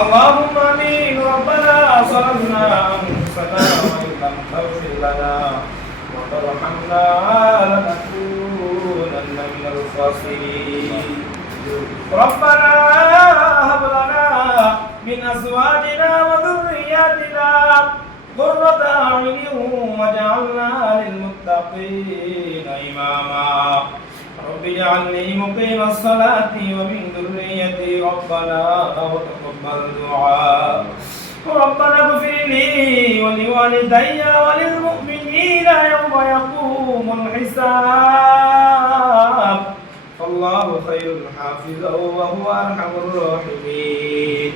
اللهم امين ربنا ظلمنا انفسنا وان لم تغفر لنا وترحمنا لنكونن من الخاسرين ربنا هب لنا من ازواجنا وذرياتنا قرة أعين واجعلنا للمتقين إماما رب اجعلني مقيم الصلاة ومن ذريتي ربنا وتقبل دعاء. ربنا اغفر لي ولوالدي وللمؤمنين يوم يقوم الحساب. فالله خير حافظا وهو أرحم الراحمين.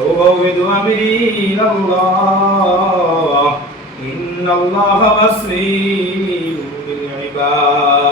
وأفوض أمري إلى الله. إن الله بصير بالعباد.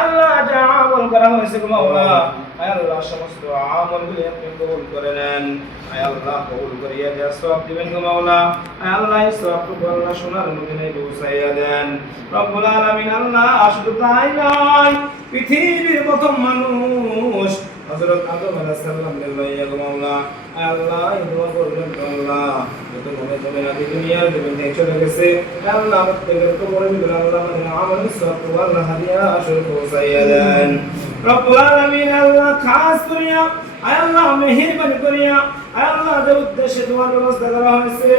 আল্লাহ যা আমল করা হয়েছে গো মাওলা। আয় আল্লাহ সমস্ত আমলগুলি আপনি কবুল করে নেন। আয় আল্লাহ কবুল করিয়া দেয়া সব দিবেন গো মাওলা। আয় আল্লাহ সব আল্লাহ সোনার মদিনায় পৌঁছাইয়া দেন। রব্বুল আলামিন আল্লাহ শুধু তাই নয় পৃথিবীর প্রথম মানুষ হযরত আদম আলাইহিস সালাম লইয়া গো মাওলা, আল্লাহ দোয়া করলেন আল্লাহ। যত মনে তুমি আদি দুনিয়ার জীবনে চলে গেছে, আল্লাহ প্রত্যেকের কবরের দিল আল্লাহ মানে আমল সব আল্লাহ হাদিয়া আসল পৌঁছাইয়া দেন। রব্বুল আলামিন আল্লাহ খাস করিয়া, আয় আল্লাহ মেহেরবানি করিয়া আয় আল্লাহ যে উদ্দেশ্যে তোমার ব্যবস্থা করা হয়েছে।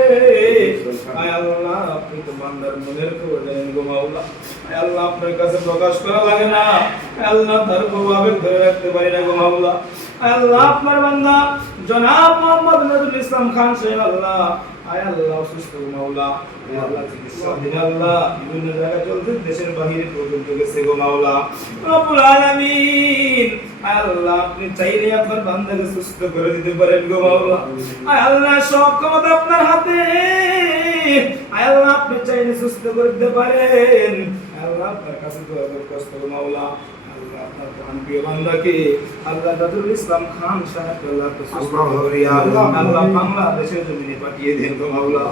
আল্লাহ, আপনি তো বান্দার মনের খবর জানেন গো আপনার কাছে প্রকাশ করা লাগে না। আল্লাহ, তার প্রভাবে ধরে রাখতে পারি না গো মাওলা। আয় আল্লাহ, আপনার বান্দা জনাব মোহাম্মদ নজরুল ইসলাম খান সাহেব, আল্লাহ। আয় আল্লাহ, অসুস্থ মাওলা। আপনি চাইলে সুস্থ করে দিতে পারেন সব ক্ষমতা আপনার হাতে। আপনি চাইলে সুস্থ করে পারেন। কাছে কষ্ট মাওলা। প্রিয় বান্দাকে আল্লাহ নজরুল ইসলাম খান সাহেব আল্লাহ তো সুস্থ করিয়া আল্লাহ। বাংলাদেশের জমিনে পাঠিয়ে দেন গো মাওলা।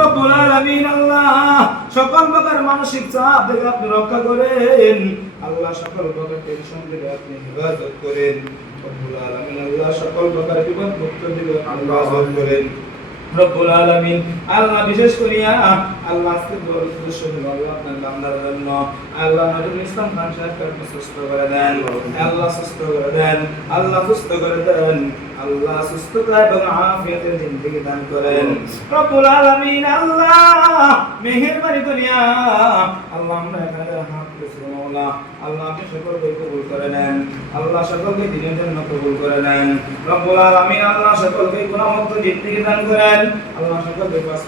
রব্বুল আলামিন আল্লাহ। সকল প্রকার মানসিক চাপ থেকে আপনি রক্ষা করেন। আল্লাহ সকল প্রকার টেনশন থেকে আপনি হেফাজত করেন। রব্বুল আলামিন আল্লাহ সকল প্রকার বিপদ মুক্ত থেকে আল্লাহ করেন। রব্বুল আলামিন আল্লাহ বিশেষ করিয়া আল্লাহ আজকে উদ্দেশ্য হলো, আল্লাহ আপনার বান্দার জন্য, আল্লাহ ইসলাম খান সাহেবকে সুস্থ করে দেন। আল্লাহ সুস্থ করে দেন, আল্লাহ সুস্থ করে দেন, আল্লাহ সুস্থতা এবং আফিয়াতের দান করেন। আল্লাহ মেহেরবানি করিয়া, আল্লাহ আমরা এখানে হাত আল্লাহ সকলকে কবুল করে নেন, আল্লাহ সকলকে দিনের জন্য কবুল করে নেন। রব্বুল আলামিন, আল্লাহ সকলকে দান করেন, আল্লাহ সকলকে পাঁচ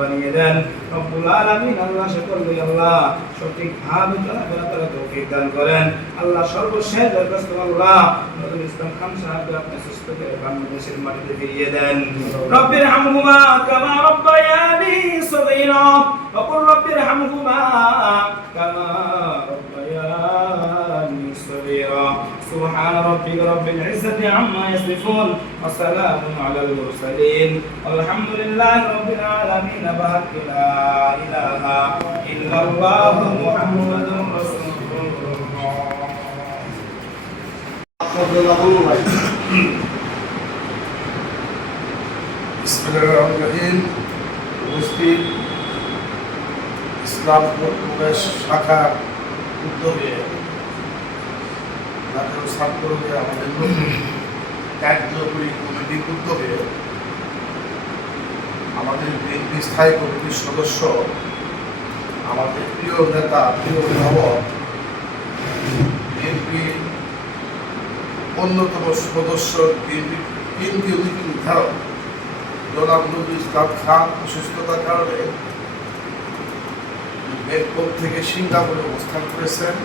বানিয়ে দেন। রব্বুল আলামিন আল্লাহ সকলকে আল্লাহ সঠিক ভাবে চলাফেরা করার তৌফিক দান করেন আল্লাহ সর্বশেষ দরখাস্ত আল্লাহ নজরুল ইসলাম খান সাহেবকে আপনি সুস্থ করে বাংলাদেশের মাটিতে ফিরিয়ে দেন রব্বির হামহুমা কামা রব্বায়ানি সগীরা وقل رب ارحمهما كما ربياني صغيرا سبحان ربك رب العزة عما يصفون وسلام على المرسلين والحمد لله رب العالمين بحق لا إله إلا الله محمد رسول الله বিসমিল্লাহির উপস্থিত ইসলাম প্রবেশ শাখা উদ্যোগে জাতীয় ছাত্রকে আমাদের নতুন কার্যকরী কমিটির উদ্যোগে আমাদের বিএনপি স্থায়ী কমিটির সদস্য, আমাদের প্রিয় নেতা, প্রিয় অভিভাবক, বিএনপি অন্যতম সদস্য, বিএনপি কেন্দ্রীয় নীতি নির্ধারক জনাব নজরুল ইসলাম খান অসুস্থতার কারণে ব্যাংকক থেকে সিঙ্গাপুরে অবস্থান করেছেন।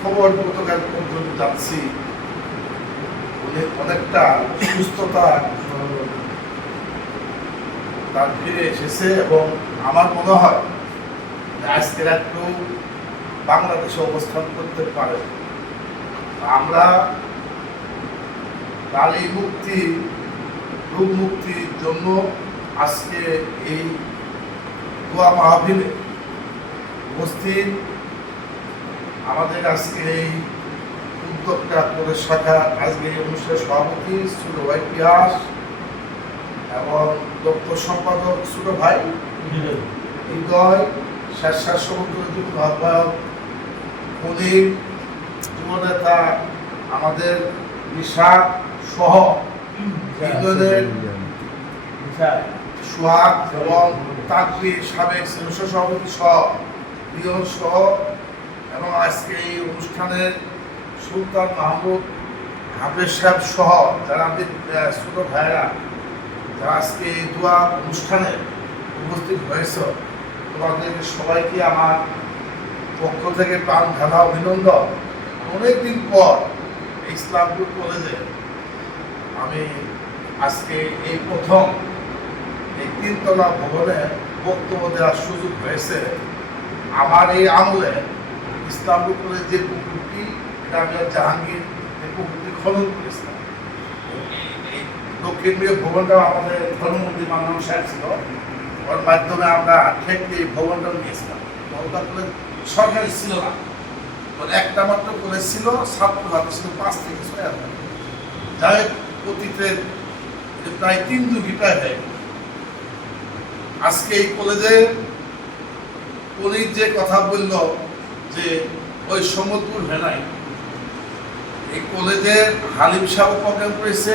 খবর গতকাল পর্যন্ত যাচ্ছি অনেকটা সুস্থতা তার ফিরে এসেছে এবং আমার মনে হয় যে আজকে একটু বাংলাদেশে অবস্থান করতে পারে। আমরা এই মুক্তি, রূপ মুক্তির জন্য আজকে এই দোয়া মাহফিলে উপস্থিত আমাদের আজকে এই উদ্যোক্তা করে শাখা আজকে এই অনুষ্ঠানের সভাপতি ছোট ভাই পিয়াস এবং দপ্তর সম্পাদক ছোট ভাই, হৃদয় স্বেচ্ছার সমুদ্র যুব আহ্বায়ক কলিম যুবনেতা, আমাদের বিশাখ সহ ইউনিয়নের সোহাগ এবং তাকবির সাবেক শীর্ষ সভাপতি সহ প্রিয় সহ এবং আজকে এই অনুষ্ঠানের সুলতান মাহমুদ, হাফেজ সাহেব সহ যারা ছোট ভাইরা যারা আজকে এই দোয়া অনুষ্ঠানে উপস্থিত হয়েছ, তোমাদের সবাইকে আমার পক্ষ থেকে প্রাণ ঢালা অভিনন্দন। অনেকদিন পর ইসলামপুর কলেজে আমি আজকে এই প্রথম এই তিনতলা ভবনে বক্তব্য দেওয়ার সুযোগ হয়েছে। আমার এই আমলে ইসলামপুর কলেজ যে পুকুরটি, এটা আমি জাহাঙ্গীর এই পুকুরটি খনন করেছিলাম। দক্ষিণ মেয়ে ভবনটাও আমাদের ধর্মমন্ত্রী মানব সাহেব ছিল। ওর মাধ্যমে আমরা ঠিক এই ভবনটা নিয়েছিলাম। ওটা কলেজ সরকারি ছিল না। ওর একটা মাত্র কলেজ ছিল ছাত্র হাতে ছিল, পাঁচ থেকে ছয় হাজার। যাই অতীতের প্রায় তিন যুগই প্রায় হয়ে আজকে এই কলেজে উনি যে কথা বলল যে ওই সমুদ্র ভেনাই এই কলেজে হালিম সাহেব প্রোগ্রাম করেছে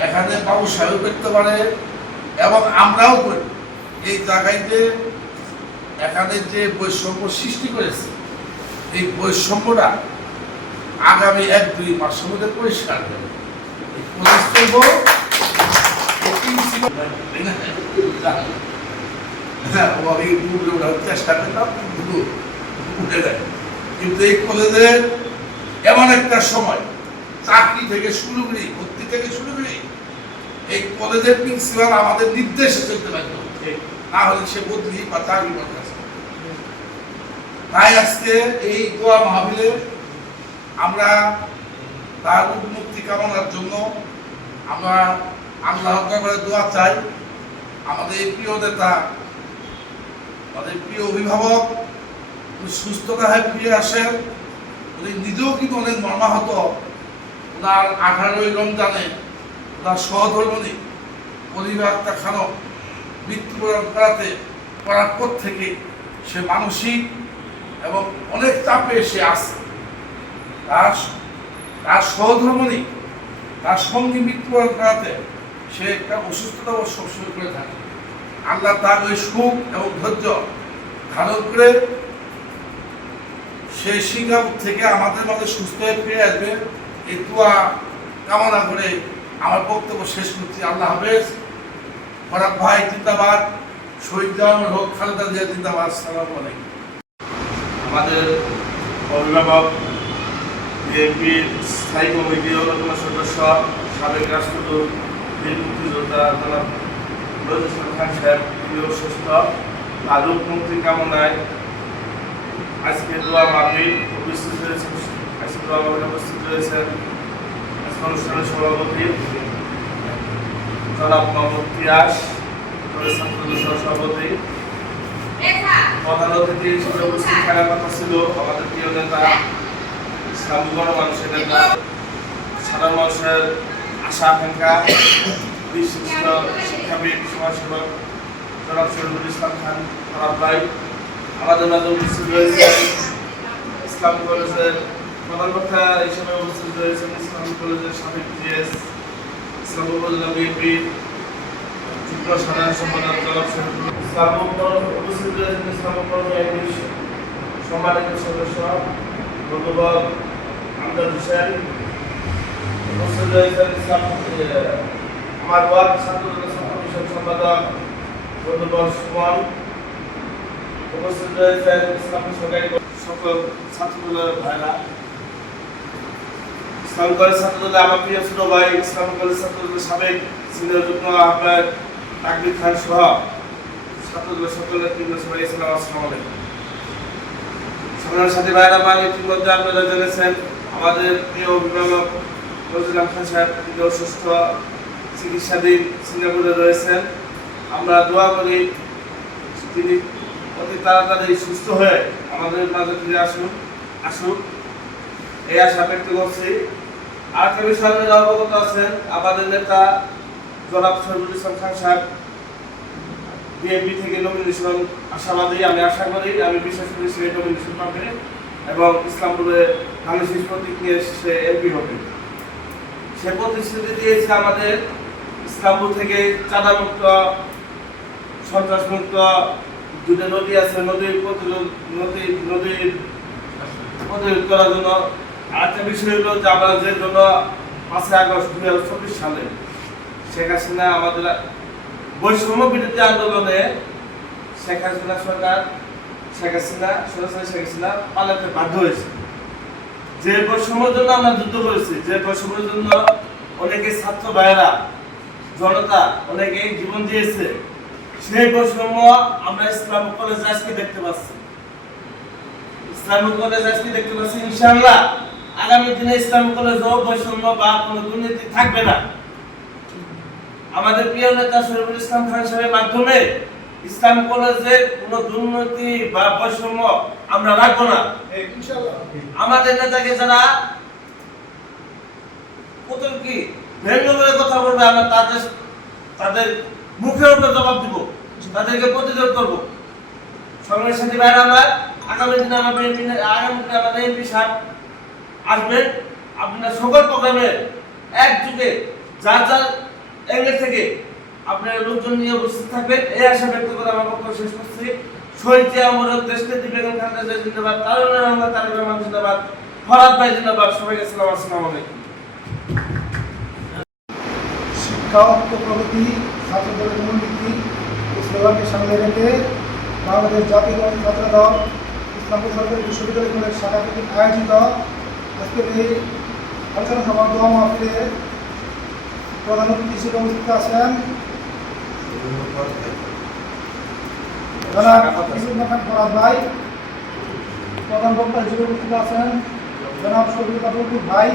এখানে বাবু সাহেব করতে পারে এবং আমরাও করি এই জায়গায় যে এখানে যে বৈষম্য সৃষ্টি করেছে এই বৈষম্যটা আগামী এক দুই মাসের মধ্যে পরিষ্কার হবে হ্যাঁ, চেষ্টা করতাম উঠে দেয় কিন্তু এই কলেজে এমন একটা সময়, চাকরি থেকে শুরু করি, ভর্তি থেকে শুরু করি, এই কলেজের প্রিন্সিপাল আমাদের নির্দেশে চলতে লাগল না হলে সে বদলি বা চাকরি তাই আজকে এই দোয়া মাহবিলে আমরা তার মুক্তি কামনার জন্য আমরা আল্লাহ করে দোয়া চাই। আমাদের প্রিয় নেতা, আমাদের প্রিয় অভিভাবক সুস্থতা হয়ে ফিরে আসেন উনি নিজেও কিন্তু অনেক মর্মাহত। ওনার আঠারোই রমজানে ওনার সহধর্মণী আক্তার খানম মৃত্যুবরণ করাতে করার পর থেকে সে মানসিক এবং অনেক চাপে সে আসে। তার তার সহধর্মণী তার সঙ্গী মৃত্যুবরণ করাতে সে একটা অসুস্থতা সবসময় করে থাকে। আল্লাহ তার ওই সুখ এবং ধৈর্য ধারণ করে সে সিঙ্গাপুর থেকে আমাদের মধ্যে সুস্থ হয়ে ফিরে আসবে। দোয়া কামনা করে আমার বক্তব্য শেষ করছি। আল্লাহ হাফেজ। ফরাক ভাই, জিন্দাবাদ। শহীদ জামান হোক, খালেদা জিয়া, জিন্দাবাদ। সালাম আলাইকুম। আমাদের অভিভাবক, বিএনপির স্থায়ী কমিটির অন্যতম সদস্য, সাবেক রাষ্ট্রদূত বীর মুক্তিযোদ্ধা জনাব খান সাহেব, প্রিয় সুস্থ আলোক মুক্তি কামনায় আজকে দোয়া মাহফিল উপস্থিত রয়েছেন আজকে দোয়া মাহফিল উপস্থিত রয়েছেন আজকে অনুষ্ঠানের সভাপতি জনাব মোহাম্মদ পিয়াস সভাপতি প্রধান অতিথি হিসেবে উপস্থিত থাকার কথা ছিল আমাদের প্রিয় নেতা, ইসলাম গণমানুষের নেতা, সাধারণ মানুষের আশা আকাঙ্ক্ষা, বিশিষ্ট শিক্ষাবিদ, সমাজসেবক জনাব শহীদুল ইসলাম খান খারাপ ভাই। আমাদের মাঝে উপস্থিত রয়েছে ইসলাম কলেজের প্রধান বক্তা হিসেবে উপস্থিত রয়েছেন ইসলাম কলেজের সাবেক জিএস ইসলাম উপজেলা বিএনপির যুগ্ম সাধারণ সম্পাদক জনাব শহীদুল ইসলাম উপস্থিত রয়েছেন ইসলাম সম্মানিত সদস্য বন্ধুবর আমজাদ হোসেন। রয়েছেন সম্পাদক উপস্থিত রয়েছেন ইসলাম ছাত্রদলের কলেজ ছাত্রদলে আমার প্রিয় ছোট ভাই, ইসলাম কলেজ ছাত্রদলের সাবেক সিনিয়র যুগ্ম আহ্বায়ক তাকবির খান সহ ছাত্রদের সকলের প্রিয় সবাই ইসলাম, আসসালামু আলাইকুম। সামনের সাথে ভাইরা আমার ইতিমধ্যে আপনারা জেনেছেন, আমাদের প্রিয় অভিভাবক নজরুল খান সাহেব অসুস্থ চিকিৎসাধীন সিঙ্গাপুরে রয়েছেন। আমরা দোয়া করি তিনি অতি তাড়াতাড়ি সুস্থ হয়ে আমাদের মাঝে ফিরে আসুন, আসুক। এই আশা ব্যক্ত করছি। আরেকটা বিষয় আপনারা অবগত আছেন আমাদের নেতা জনাব সরবুল ইসলাম খান সাহেব। বিএনপি থেকে নমিনেশন আশাবাদী, আমি আশা করি, আমি বিশ্বাস করি সে নমিনেশন পাবে এবং ইসলামপুরে বাংলাদেশ প্রতীক নিয়ে সে এমপি হবে। সে প্রতিশ্রুতি দিয়েছে আমাদের ইসলামপুর থেকে চাঁদা মুক্ত সন্ত্রাস মুক্ত দুটো নদী আছে নদীর প্রতিরোধ নদী নদীর প্রতিরোধ করার জন্য আরেকটা বিষয় হলো যে আমরা যে জন্য পাঁচই আগস্ট দুই হাজার চব্বিশ সালে শেখ হাসিনা আমাদের বৈষম্য বিরোধী আন্দোলনে শেখ হাসিনা সরকার, শেখ হাসিনা, সরাসরি শেখ হাসিনা পালাতে বাধ্য হয়েছে। যে বৈষম্যের জন্য আমরা যুদ্ধ করেছি, যে বৈষম্যের জন্য অনেকে ছাত্র ভাইয়েরা, জনতা অনেকে জীবন দিয়েছে সেই বৈষম্য আমরা ইসলাম কলেজ আজকে দেখতে পাচ্ছি। ইসলামিক কলেজ আজকে দেখতে পাচ্ছি ইনশাআল্লাহ আগামী দিনে ইসলামিক কলেজও বৈষম্য বা কোনো দুর্নীতি থাকবে না। আমাদের প্রিয় নেতা শরীফুল ইসলাম খান সাহেবের মাধ্যমে ইসলাম কলেজে কোনো দুর্নীতি বা বৈষম্য আমরা রাখব না। আমাদের নেতাকে যারা প্রথম কি ব্যঙ্গ কথা বলবে আমরা তাদের তাদের মুখের উপর জবাব দিব। তাদেরকে প্রতিরোধ করব। সঙ্গে সাথে ভাইরা আমরা আগামী দিনে আমাদের এমপি আগামী দিনে আমাদের এমপি সাহেব আসবেন আপনারা সকল প্রোগ্রামে একযুগে যার যার অ্যাঙ্গেল থেকে আপনারা লোকজন নিয়ে উপস্থিত থাকবেন। এই আশা ব্যক্ত করে আমার বক্তব্য শেষ করছি। শহীদ আমার দেশকে দিবেন খালেদা জিয়া জিন্দাবাদ তারুণ রহমান, তারেক রহমান জিন্দাবাদ, ফরাদ ভাই জিন্দাবাদ। সবাইকে আসসালামু আসসালামু আলাইকুম। শিক্ষা প্রগতি ছাত্রদের মূলনীতি স্লোগানকে সামনে রেখে বাংলাদেশ জাতীয় ছাত্র দল, ইসলামপুর সরকারি বিশ্ববিদ্যালয় কলেজ শাখা কর্তৃক আয়োজিত আজকের এই আলোচনা সভা দোয়া মাহফিলে প্রধান অতিথি হিসেবে উপস্থিত আছেন। ভাই, প্রধান বক্তা হিসেবে উপস্থিত আছেন। জনাব আবুল ভাই,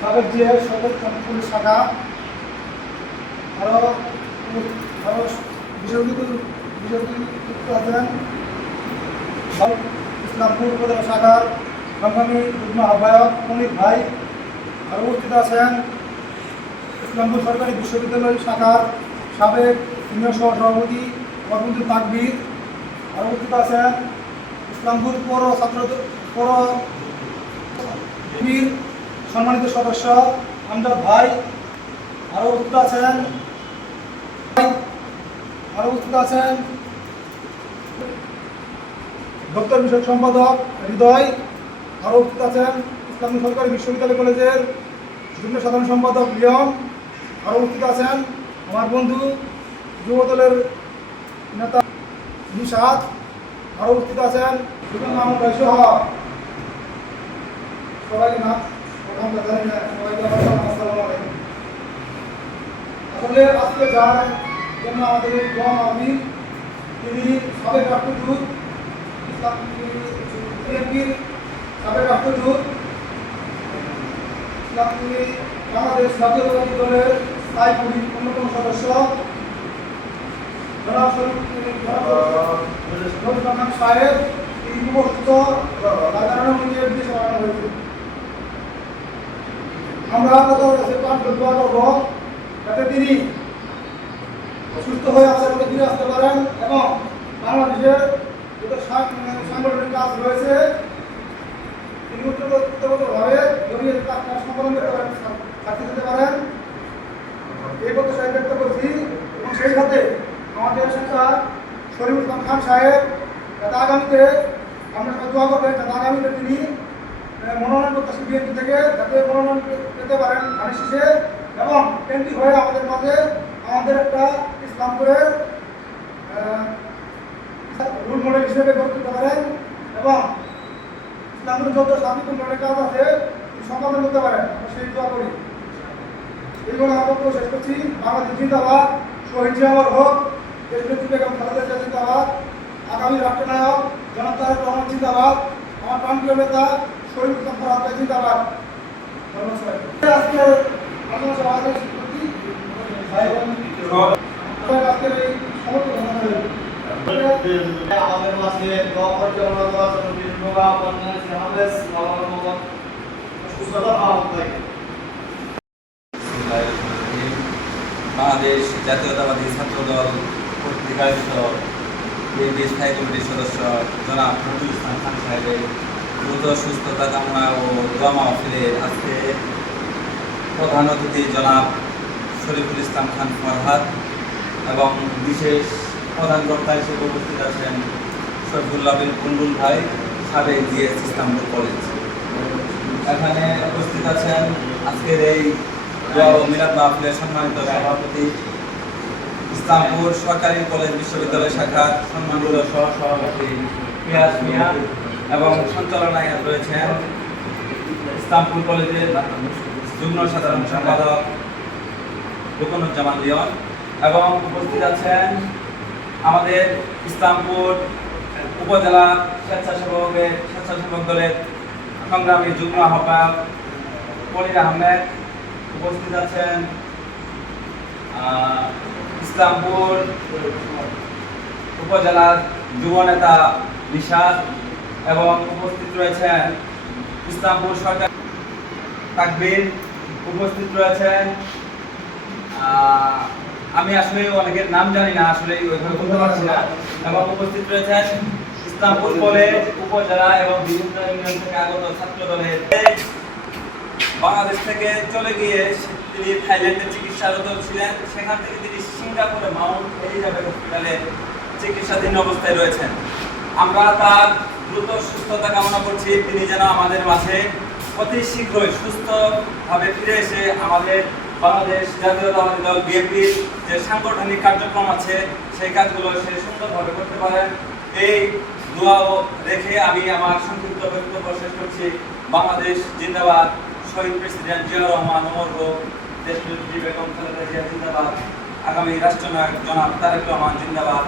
সাবেক যে সদর শাখা। আরও আরও বিষয়গুলো বিষয়গুলো আছেন ইসলামপুর উপজেলা শাখার সংগ্রামী যুগ্ম আহ্বায়ক অমিত ভাই আরও উপস্থিত আছেন। ইসলামপুর সরকারি বিশ্ববিদ্যালয় শাখার সাবেক সিনিয়র সহ সভাপতি মহমুদুল তাকবির আরও উপস্থিত আছেন। ইসলামপুর পৌর ছাত্র পৌর সম্মানিত সদস্য আমজাদ ভাই আরও উপস্থিত আছেন। আরও উপস্থিত আছেন দপ্তর বিষয়ক সম্পাদক হৃদয় আরও উপস্থিত আছেন ইসলামী সরকারি বিশ্ববিদ্যালয় কলেজের যুগ্ম সাধারণ সম্পাদক লিয়ন আরও উপস্থিত আছেন আমার বন্ধু যুবদলের নেতা নিশাদ আরও উপস্থিত আছেন ভাই সহ সবাইকে না আমরা সবাইকে আসসালামু। আসলে আজকে যার জন্য আমাদের এই দোয়া মাহফিল, তিনি সাবেক রাষ্ট্রদূত বিএনপির সাবেক রাষ্ট্রদূত ইসলাম বাংলাদেশ জাতীয়তাবাদী দলের স্থায়ী কমিটির অন্যতম সদস্য। জনাব শরীফ খান সাহেব তিনি উপস্থিত। সাধারণ হয়েছে। আমরা তিনি সুস্থ হয়ে আসার মধ্যে ফিরে আসতে পারেন এবং বাংলাদেশের যত সাংগঠনিক কাজ রয়েছে, তিনি উত্তরভাবে জড়িয়ে কাজ কাজ সম্পাদন করতে পারেন দিতে পারেন। এই ব্যক্ত করছি এবং সেই সাথে আমাদের নেতা শরীফ ইসলাম খান সাহেব, যাতে আগামীতে আমরা দোয়া করবেন, যাতে আগামীতে তিনি মনোনয়ন প্রত্যাশী বিএনপি থেকে যাতে মনোনয়ন পেতে পারেন ধানের শীষে এবং এমপি হয়ে আমাদের মাঝে আমাদের একটা ইসলামপুরের রোল মডেল হিসেবে গড়ে তুলতে পারেন এবং ইসলামপুরের যত শান্তি উন্নয়নের কাজ আছে সম্পাদন করতে পারেন। আমরা সেই দোয়া করি। এই বলে আমার শেষ করছি। বাংলাদেশ জিন্দাবাদ, শহীদ জিয়াউর হক দেশনেত্রী বেগম খালেদা জিন্দাবাদ, আগামী রাষ্ট্রনায়ক জনাব তারেক রহমান জিন্দাবাদ, আমার প্রান্তীয় নেতা শহীদ ফরহাদ ভাই জিন্দাবাদ। আজকের আলোচনা সভা আমাদের মাঝে পরিচালনা করার জন্য বিভিন্ন বাংলাদেশ জাতীয়তাবাদী ছাত্রদল কর্তৃক আয়োজিত বিএনপি স্থায়ী কমিটির সদস্য জনাব নজরুল ইসলাম খান সাহেবের দ্রুত সুস্থতা কামনা ও দোয়া মাহফিলের আজকে প্রধান অতিথি জনাব শরীফুল ইসলাম খান ফরহাদ। এবং বিশেষ প্রধান বক্তা হিসেবে উপস্থিত আছেন শরীফুল্লাহ বিন কুন্ডুল ভাই, সাবেক জিএস ইসলামপুর কলেজ। এখানে উপস্থিত আছেন আজকের এই মিলাদ মাহফিলের সম্মানিত সভাপতি ইসলামপুর সরকারি কলেজ বিশ্ববিদ্যালয় শাখার সম্মানিত সহ সভাপতি পিয়াস মিয়া এবং সঞ্চালনায় রয়েছেন ইসলামপুর কলেজের যুগ্ম সাধারণ সম্পাদক রুকনুজ্জামান লিয়ন এবং উপস্থিত আছেন আমাদের ইসলামপুর উপজেলা স্বেচ্ছাসেবকের, স্বেচ্ছাসেবক দলের সংগ্রামী যুগ্ম আহ্বায়ক মনির আহমেদ, উপস্থিত আছেন ইসলামপুর উপজেলার যুব নেতা নিশাদ এবং উপস্থিত রয়েছেন ইসলামপুর সরকার তাকবীর, উপস্থিত রয়েছেন আমি আসলে অনেকের নাম জানি না, আসলে ওইভাবে বলতে পারছি না। এবং উপস্থিত রয়েছেন ইসলামপুর কলেজ উপজেলা এবং বিভিন্ন ইউনিয়ন থেকে আগত ছাত্র দলের বাংলাদেশ থেকে চলে গিয়ে তিনি থাইল্যান্ডে চিকিৎসারত ছিলেন। সেখান থেকে তিনি সিঙ্গাপুরে মাউন্ট এলিজাবেথ হসপিটালে চিকিৎসাধীন অবস্থায় রয়েছেন। আমরা তার দ্রুত সুস্থতা কামনা করছি। তিনি যেন আমাদের মাঝে অতি শীঘ্রই সুস্থভাবে ফিরে এসে আমাদের বাংলাদেশ জাতীয়তাবাদী দল বিএনপির যে সাংগঠনিক কার্যক্রম আছে, সেই কাজগুলো সে সুন্দরভাবে করতে পারেন এই দোয়াও রেখে আমি আমার সংক্ষিপ্ত বক্তব্য শেষ করছি। বাংলাদেশ জিন্দাবাদ। শহীদ প্রেসিডেন্ট জিয়া রহমান, ওমর হোক দেশ বেগম খালেদা জিয়া জিন্দাবাদ। আগামী রাষ্ট্রনায়ক জনাব তারেক রহমান জিন্দাবাদ।